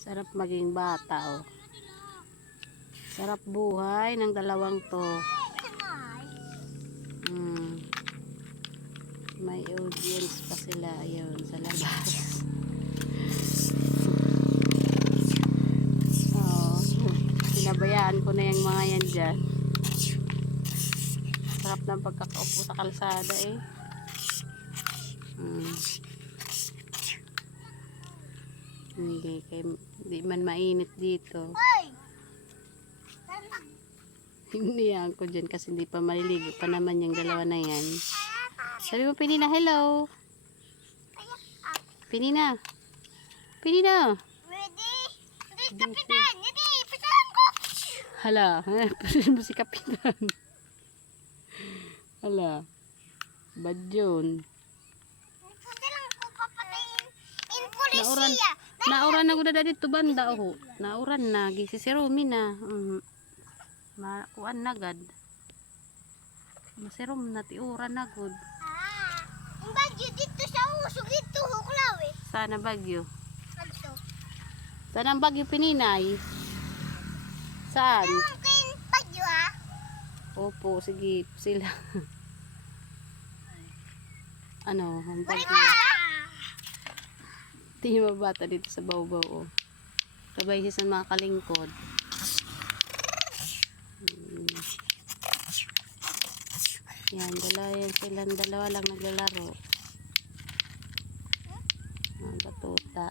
Sarap maging bata, oh. Sarap buhay ng dalawang to. May audience pa sila, ayun, sa labas. Oh, pinabayaan ko na yung mga yan dyan. Sarap ng pagkakaupo sa kalsada, eh. Hindi man mainit dito. Hiniyan ko dyan kasi hindi pa maliligo pa naman yung dalawa na yan. Sabi mo, Pinina, hello. Pinina. Pinina. Hala, pasin mo si Kapitan. Hala, bad yun. Nauran na guna dito banda, oh. Nauran na, gisi si Rumi na. Makuan na gad. Masirom na tiuran na gud. Ang bagyo dito sa usog dito, huklaw eh. Sana bagyo. Alto. Saan ang bagyo, Pininay? Saan? Ang kain bagyo ha? Opo, sige, sila. Ano, ang bagyo. Tingin mabata dito sa Baw-Baw, oh. Sabay siya sa mga kalingkod. Yan, silang dalawa lang naglalaro. Ang batuta.